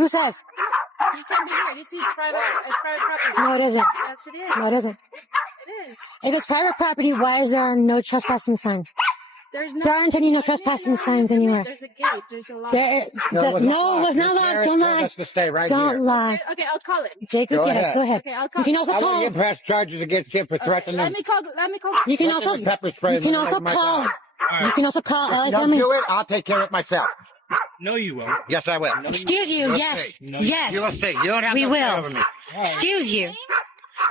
Who says? You can't be here. This is private property. No, it isn't. Yes, it is. No, it isn't. It is. If it's private property, why is there no trespassing signs? There aren't any no trespassing signs anywhere. There's a gate. There's a lock. No, it was not locked. Don't lie. Us to stay right Don't here. lie. Okay, I'll call it. Jacob, Go get us. ahead. Go ahead. Okay, I'll call You can also I call. want you to press charges against him for threatening. Let me call. You can Let also. them pepper spray You can them also like my call. dog. You can also call. If you don't do it, I'll take care of it myself. No, you won't. Yes, I will. Excuse you. You'll Yes. see. Yes. You will see. You don't have We no will. say over me. Excuse you.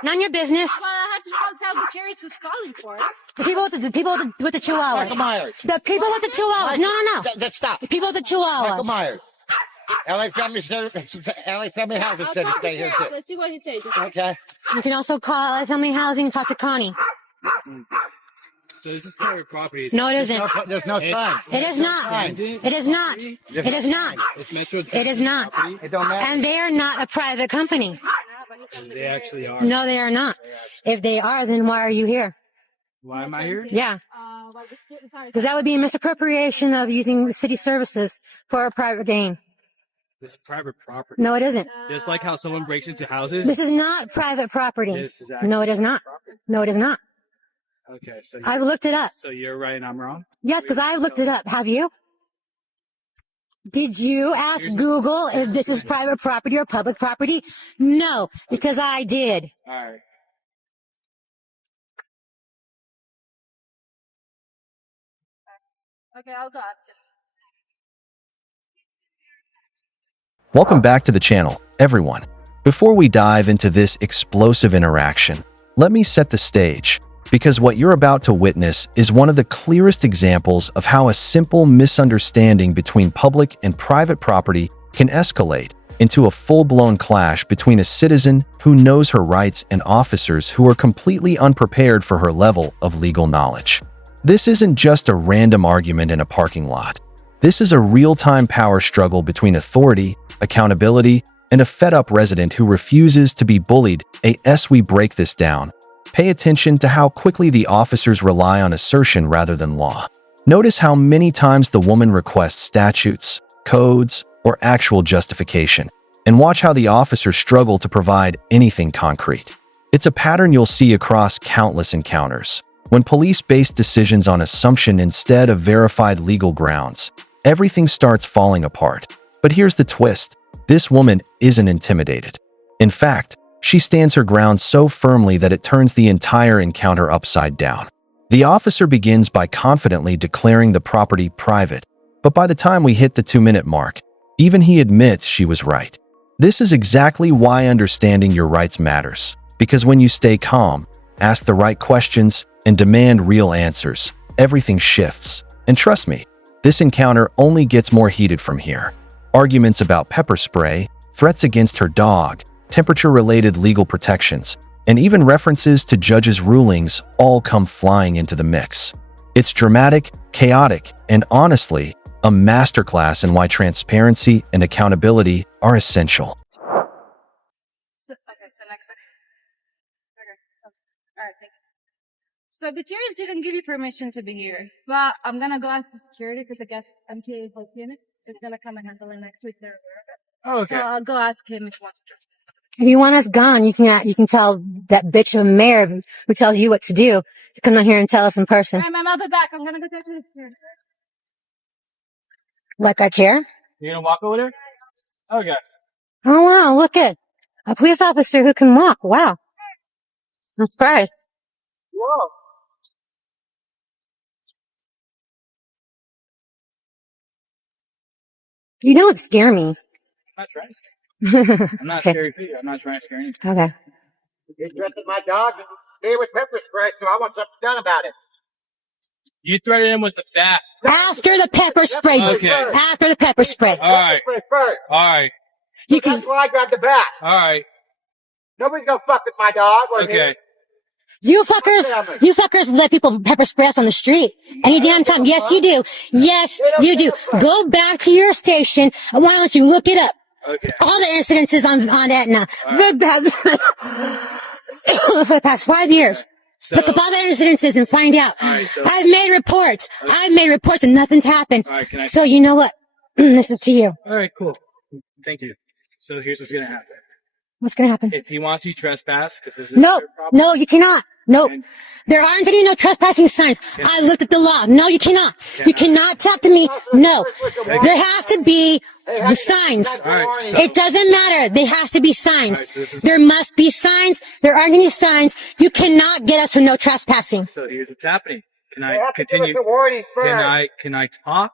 None of your business. Well, I have to tell the cherries who's calling for it. The people with the chihuahuas. Michael Myers. The people with the chihuahuas. No. Let's stop. The people with the Michael chihuahuas. Myers. LA Family Housing I'll said to call the stay here cherries. too. Let's see what he says. Okay. You can also call Family Housing and talk to Connie. So this is private property. No, it isn't. There's no sign. It is not. It is not. It is not. It's Metro. It is not. Property, It don't matter. And they are not a private company. and they actually are. No, they are not. If they are, then why are you here? Why am I here? Yeah. Well, sorry. Because that would be a misappropriation of using the city services for a private gain. This is private property. No, it isn't. Just like how someone breaks into houses. This is not private property. This is actually No, it is not. property. No, it is not. Okay, so I've looked it up. so you're right and I'm wrong. Yes, because I've looked it up. Have you? Did you ask Google if this is private property or public property? No, because I did. All right. Okay, I'll go ask him. Welcome back to the channel, everyone. Before we dive into this explosive interaction, let me set the stage, because what you're about to witness is one of the clearest examples of how a simple misunderstanding between public and private property can escalate into a full-blown clash between a citizen who knows her rights and officers who are completely unprepared for her level of legal knowledge. This isn't just a random argument in a parking lot. This is a real-time power struggle between authority, accountability, and a fed-up resident who refuses to be bullied. As we break this down, pay attention to how quickly the officers rely on assertion rather than law. Notice how many times the woman requests statutes, codes, or actual justification, and watch how the officers struggle to provide anything concrete. It's a pattern you'll see across countless encounters. When police base decisions on assumption instead of verified legal grounds, everything starts falling apart. But here's the twist. This woman isn't intimidated. In fact, she stands her ground so firmly that it turns the entire encounter upside down. The officer begins by confidently declaring the property private, but by the time we hit the 2-minute mark, even he admits she was right. This is exactly why understanding your rights matters, because when you stay calm, ask the right questions, and demand real answers, everything shifts. And trust me, this encounter only gets more heated from here. Arguments about pepper spray, threats against her dog, temperature-related legal protections, and even references to judges' rulings all come flying into the mix. It's dramatic, chaotic, and honestly, a masterclass in why transparency and accountability are essential. So next time. Okay. All right, thank you. So the tourist didn't give you permission to be here, but I'm gonna go ask the security because I guess MTA unit is gonna come and handle it next week. They're aware of it. Okay. So I'll go ask him if he wants to. If you want us gone, you can tell that bitch of a mayor who tells you what to do to come down here and tell us in person. All right, ma'am, I'll be back. I'm gonna go talk to the security. Like I care? You gonna walk over there? Okay. Oh wow, look at a police officer who can walk. Wow. I'm surprised. Whoa. You don't scare me. I'm not trying to scare you. I'm not Okay. scary for you. I'm not trying to scare you. Okay. You threatened my dog here with pepper spray, so I want something done about it. You threatened him with the bat. After the pepper spray. Okay. After the pepper spray. All right. Pepper spray first. All right. You can. That's why I grabbed the bat. All right. Nobody's gonna fuck with my dog. Or Okay. me. You fuckers let people pepper spray us on the street any damn time. Yes, you do. Yes, you do. Go back to your station. And why don't you look it up? Okay. All the incidences on Etna. For the past 5 years. So, Look up all the incidences and find out. right, so- I've made reports. I've made reports and nothing's happened. all right. Can I? So you know what? This is to you. All right. Cool. Thank you. So here's what's gonna happen. What's going to happen? If he wants you trespass, because this is No, their property, no, you cannot. No. And- There aren't any no trespassing signs. I looked at the law. No, you cannot. You cannot talk to me. No. There has to be the signs. All right, so- It doesn't matter. There has to be signs. All right, so this is- There must be signs. There aren't any signs. You cannot get us for no trespassing. So here's what's happening. Can They I have to give continue? us a warning first. Can I talk?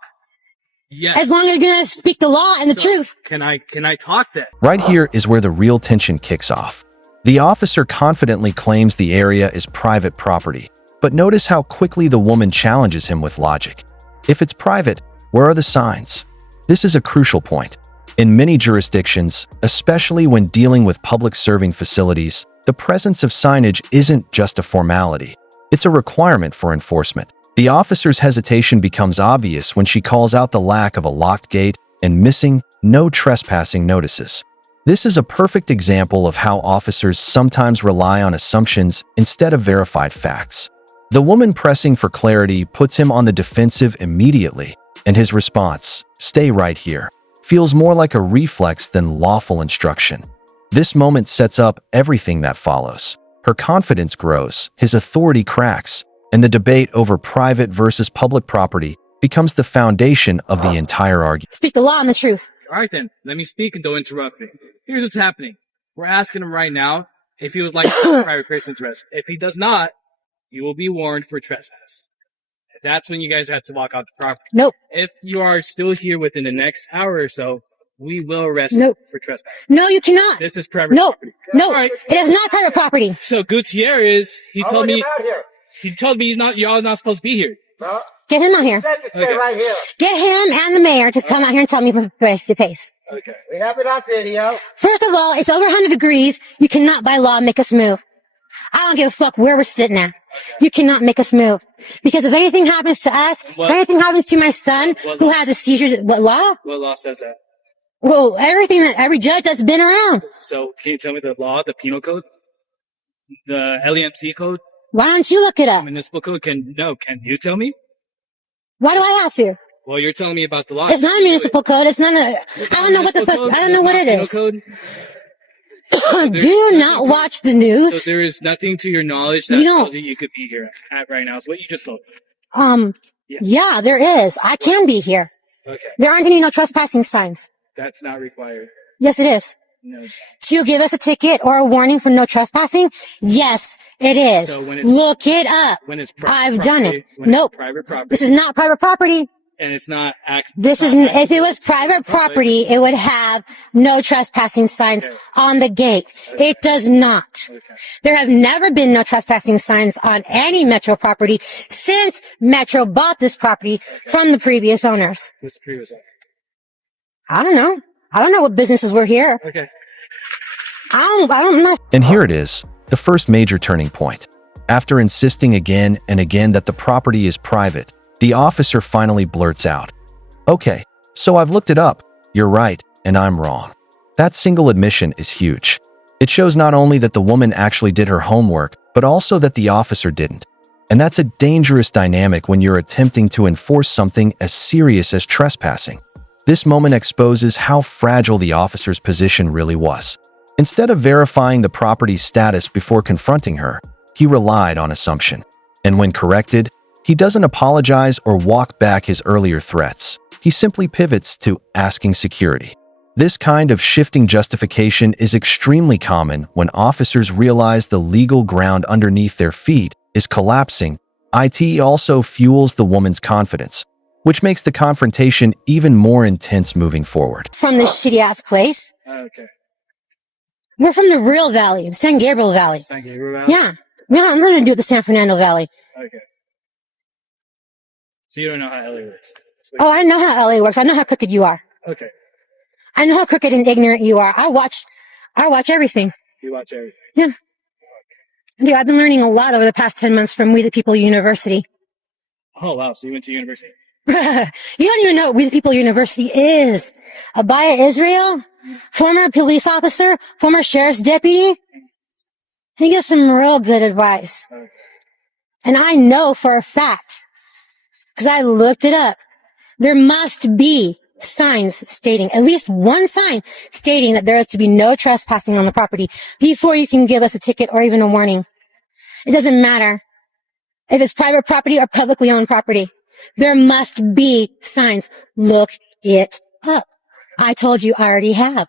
Yes. As long as you're going to speak the law and the truth. Can I talk then? Right here is where the real tension kicks off. The officer confidently claims the area is private property, but notice how quickly the woman challenges him with logic. If it's private, where are the signs? This is a crucial point. In many jurisdictions, especially when dealing with public serving facilities, the presence of signage isn't just a formality. It's a requirement for enforcement. The officer's hesitation becomes obvious when she calls out the lack of a locked gate and missing no trespassing notices. This is a perfect example of how officers sometimes rely on assumptions instead of verified facts. The woman pressing for clarity puts him on the defensive immediately, and his response, "Stay right here," feels more like a reflex than lawful instruction. This moment sets up everything that follows. Her confidence grows, his authority cracks, and the debate over private versus public property becomes the foundation of the entire argument. Speak the law and the truth. All right then. Let me speak and don't interrupt me. Here's what's happening. We're asking him right now if he would like to private person trespass. If he does not, you will be warned for trespass. That's when you guys have to walk out the property. Nope. If you are still here within the next hour or so, we will arrest Nope. you for trespass. No, you cannot. This is private No. property. No. All right. It is not private property. So Gutierrez, he I told want me him out here. y'all not supposed to be here. No, Get him out here. said to stay Okay. right here. Get him and the mayor to come out here and tell me from face to face. Okay. We have it on video. First of all, it's over 100 degrees. You cannot by law make us move. I don't give a fuck where we're sitting at. You cannot make us move. Because if anything happens to us, if anything happens to my son who has a seizure, what law? What law says that? Well, every judge that's been around. So can you tell me the law, the penal code, the LEMC code, Why don't you look it up? municipal code? Can you tell me? Why do I have to? Well, you're telling me about the law. It's not a municipal code. It's not a, I don't know what the fuck, I don't know what it is. Code? Do you not watch the So news? there is nothing to your knowledge that You don't. tells you could be here at right now. Is what you just told me. Yeah, there is. I can be here. Okay. There aren't any no trespassing signs. That's not required. Yes, it is. No. To give us a ticket or a warning for no trespassing? Yes, it is. So when it's- Look it up. When it's I've done it. when Nope. It's private property. This is not private property. And it's not This is, if it was private property, it would have no trespassing signs on the gate. It does not. There have never been no trespassing signs on any Metro property since Metro bought this property from the previous owners. What's the previous one? I don't know. I don't know what businesses were here. Okay. I don't know. And here it is, the first major turning point. After insisting again and again that the property is private, the officer finally blurts out, "Okay, so I've looked it up. You're right, and I'm wrong." That single admission is huge. It shows not only that the woman actually did her homework, but also that the officer didn't. And that's a dangerous dynamic when you're attempting to enforce something as serious as trespassing. This moment exposes how fragile the officer's position really was. Instead of verifying the property's status before confronting her, he relied on assumption. And when corrected, he doesn't apologize or walk back his earlier threats. He simply pivots to asking security. This kind of shifting justification is extremely common when officers realize the legal ground underneath their feet is collapsing. It also fuels the woman's confidence, which makes the confrontation even more intense moving forward. From this shitty ass place. Okay. We're from the real valley, the San Gabriel Valley. San Gabriel Valley? Yeah. We don't have nothing to do with the San Fernando Valley. Okay. So you don't know how LA works? Oh, I know how LA works. I know how crooked you are. Okay. I know how crooked and ignorant you are. I watch everything. You watch everything. Yeah. Dude, I've been learning a lot over the past 10 months from We the People University. Oh, wow. So you went to university? You don't even know what We the People University is. Abaya Israel, former police officer, former sheriff's deputy. He gives some real good advice. And I know for a fact, because I looked it up, there must be signs stating, at least one sign stating that there is to be no trespassing on the property before you can give us a ticket or even a warning. It doesn't matter if it's private property or publicly owned property. There must be signs. Look it up. I told you I already have.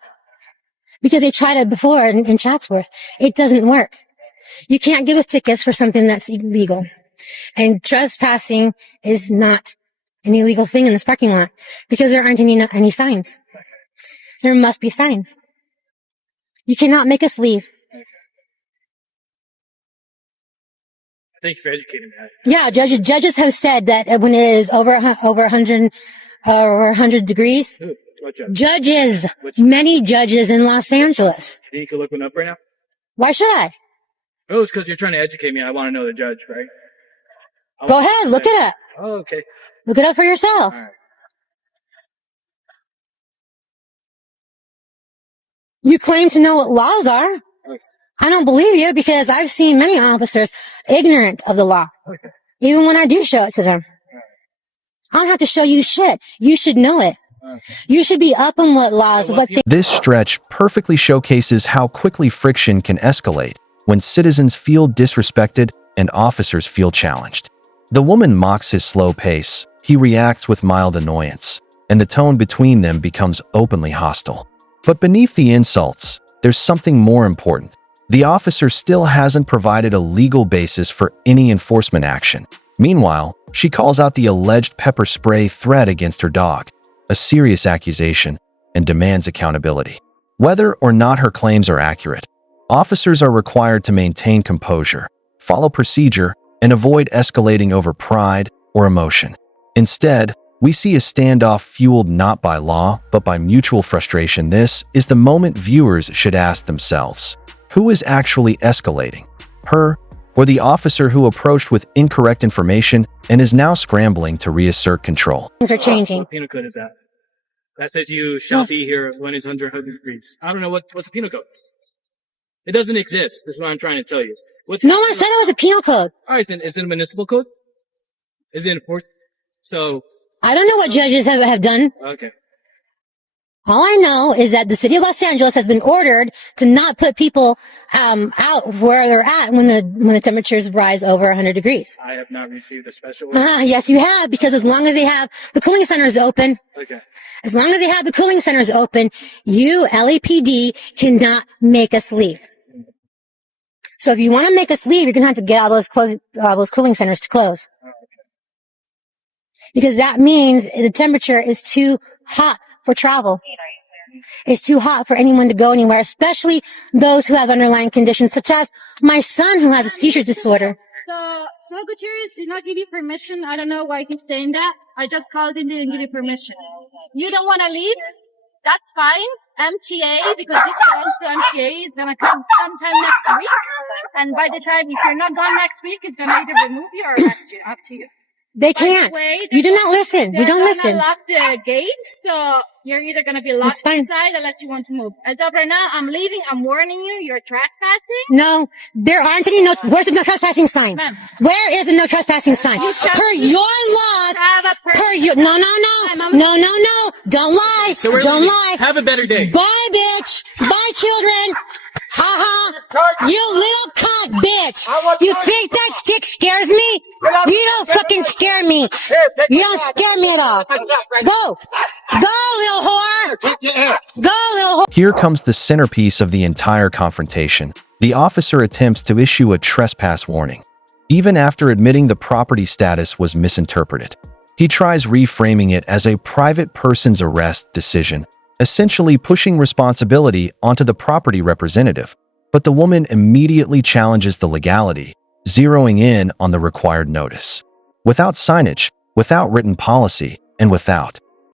Because they tried it before in Chatsworth. It doesn't work. You can't give us tickets for something that's illegal. And trespassing is not an illegal thing in this parking lot because there aren't any signs. There must be signs. You cannot make us leave. Thank you for educating me. Yeah, judges have said that when it is over 100 degrees, What judge? judges, many judges in Los Angeles. You can look one up right now. Why should I? Oh, it's because you're trying to educate me. I want to know the judge, right? Go ahead, look it up. Oh, okay. Look it up for yourself. All right. You claim to know what laws are. Okay. I don't believe you because I've seen many officers ignorant of the law. Okay. Even when I do show it to them. I don't have to show you shit. You should know it. Okay. You should be up on what laws, what things. This stretch perfectly showcases how quickly friction can escalate when citizens feel disrespected and officers feel challenged. The woman mocks his slow pace, he reacts with mild annoyance, and the tone between them becomes openly hostile. But beneath the insults, there's something more important. The officer still hasn't provided a legal basis for any enforcement action. Meanwhile, she calls out the alleged pepper spray threat against her dog, a serious accusation, and demands accountability. Whether or not her claims are accurate, officers are required to maintain composure, follow procedure, and avoid escalating over pride or emotion. Instead, we see a standoff fueled not by law, but by mutual frustration. This is the moment viewers should ask themselves, who is actually escalating? Her or the officer who approached with incorrect information and is now scrambling to reassert control? Things are changing. What penal code is that? That says you shall be here when it's under 100 degrees. I don't know what's the penal code. It doesn't exist. That's what I'm trying to tell you. No one said it was a penal code. All right, then is it a municipal code? Is it enforced? So I don't know what judges have done. okay. All I know is that the city of Los Angeles has been ordered to not put people out where they're at when the temperatures rise over 100 degrees. I have not received a special order. Yes, you have, because as long as they have the cooling centers open, Okay. as long as they have the cooling centers open, you, LAPD, cannot make us leave. So if you want to make us leave, you're going to have to get all those cooling centers to close. Because that means the temperature is too hot for travel. It's too hot for anyone to go anywhere, especially those who have underlying conditions, such as my son who has a seizure disorder. So Gutierrez did not give you permission. I don't know why he's saying that. I just called and didn't give you permission. You don't want to leave? That's fine. MTA, because this belongs to MTA, is going to come sometime next week. And by the time, if you're not gone next week, it's going to either remove you or arrest you. Up to you. They can't. You do not listen. You don't listen. They're going to lock the gate, so you're either going to be locked inside unless you want to move. As of right now, I'm leaving. I'm warning you. You're trespassing. No, there aren't any where's the no trespassing sign? Where is the no trespassing sign? Per your laws. No. Don't lie. So we're Don't leaving. lie. Have a better day. Bye, bitch. Bye, children. You little cunt, bitch. You think that stick scares me? You don't fucking scare me. You don't scare me at all. Go, little whore. Go, little whore. Here comes the centerpiece of the entire confrontation. The officer attempts to issue a trespass warning, even after admitting the property status was misinterpreted. He tries reframing it as a private person's arrest decision, essentially pushing responsibility onto the property representative. But the woman immediately challenges the legality, zeroing in on the required notice. Without signage, without written policy, and without